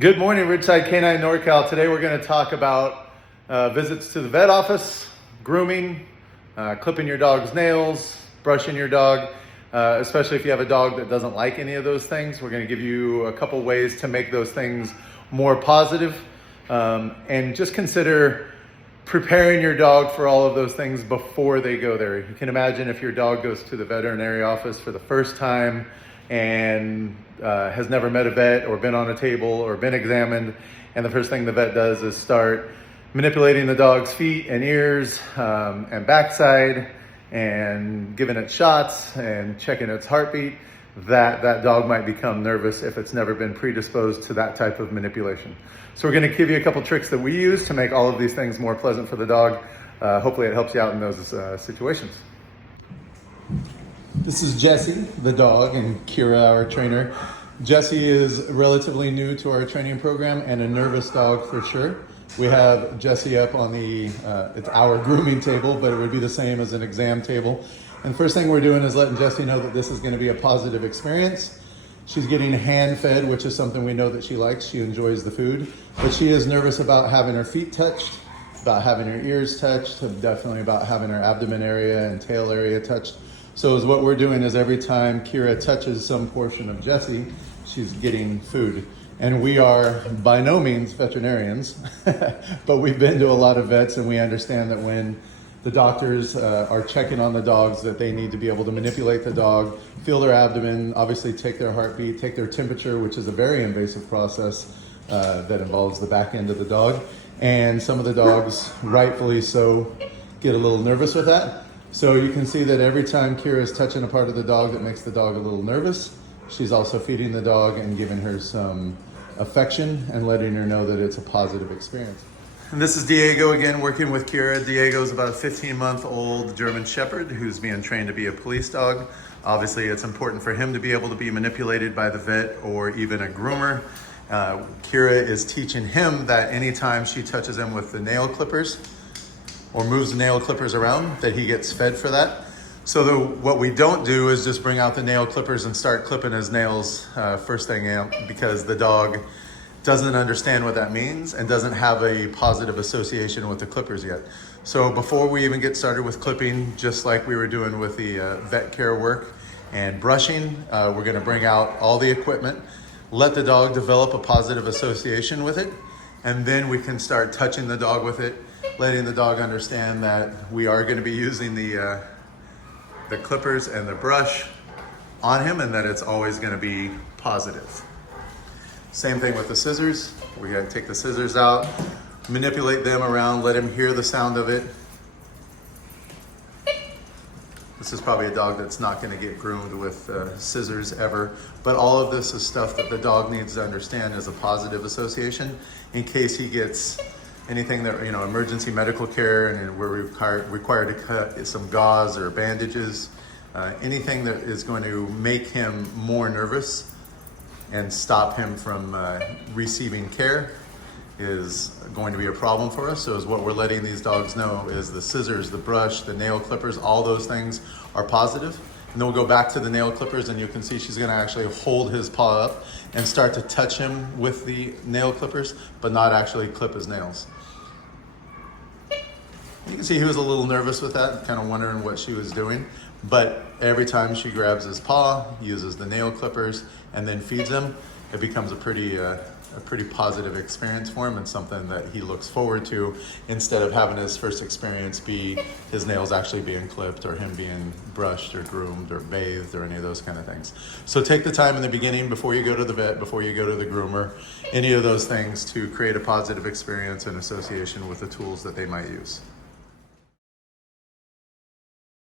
Good morning, Ridgeside Canine NorCal. Today we're going to talk about visits to the vet office, grooming, clipping your dog's nails, brushing your dog, especially if you have a dog that doesn't like any of those things. We're going to give you a couple ways to make those things more positive, and just consider preparing your dog for all of those things before they go there. You can imagine if your dog goes to the veterinary office for the first time and has never met a vet or been on a table or been examined, and the first thing the vet does is start manipulating the dog's feet and ears and backside and giving it shots and checking its heartbeat, that dog might become nervous if it's never been predisposed to that type of manipulation. So we're going to give you a couple tricks that we use to make all of these things more pleasant for the dog. Hopefully it helps you out in those situations. This is Jessie, the dog, and Kira, our trainer. Jessie is relatively new to our training program and a nervous dog for sure. We have Jessie up on it's our grooming table, but it would be the same as an exam table. And first thing we're doing is letting Jessie know that this is going to be a positive experience. She's getting hand fed, which is something we know that she likes. She enjoys the food, but she is nervous about having her feet touched, about having her ears touched, definitely about having her abdomen area and tail area touched. So what we're doing is every time Kira touches some portion of Jessie, she's getting food. And we are by no means veterinarians, but we've been to a lot of vets, and we understand that when the doctors are checking on the dogs, that they need to be able to manipulate the dog, feel their abdomen, obviously take their heartbeat, take their temperature, which is a very invasive process that involves the back end of the dog. And some of the dogs, rightfully so, get a little nervous with that. So you can see that every time Kira is touching a part of the dog that makes the dog a little nervous, she's also feeding the dog and giving her some affection and letting her know that it's a positive experience. And this is Diego again, working with Kira. Diego's about a 15-month-old German Shepherd who's being trained to be a police dog. Obviously, it's important for him to be able to be manipulated by the vet or even a groomer. Kira is teaching him that anytime she touches him with the nail clippers or moves the nail clippers around, that he gets fed for that. So what we don't do is just bring out the nail clippers and start clipping his nails first thing out, because the dog doesn't understand what that means and doesn't have a positive association with the clippers yet. So before we even get started with clipping, just like we were doing with the vet care work and brushing, we're gonna bring out all the equipment, let the dog develop a positive association with it, and then we can start touching the dog with it, letting the dog understand that we are gonna be using the clippers and the brush on him, and that it's always gonna be positive. Same thing with the scissors. We gotta take the scissors out, manipulate them around, let him hear the sound of it. This is probably a dog that's not gonna get groomed with scissors ever, but all of this is stuff that the dog needs to understand as a positive association in case he gets anything that, emergency medical care and we're required to cut some gauze or bandages, anything that is going to make him more nervous and stop him from receiving care is going to be a problem for us. So what we're letting these dogs know is the scissors, the brush, the nail clippers, all those things are positive. And then we'll go back to the nail clippers, and you can see she's gonna actually hold his paw up and start to touch him with the nail clippers, but not actually clip his nails. You can see he was a little nervous with that, kind of wondering what she was doing. But every time she grabs his paw, uses the nail clippers, and then feeds him, it becomes a pretty positive experience for him, and something that he looks forward to, instead of having his first experience be his nails actually being clipped or him being brushed or groomed or bathed or any of those kind of things. So take the time in the beginning, before you go to the vet, before you go to the groomer, any of those things, to create a positive experience and association with the tools that they might use.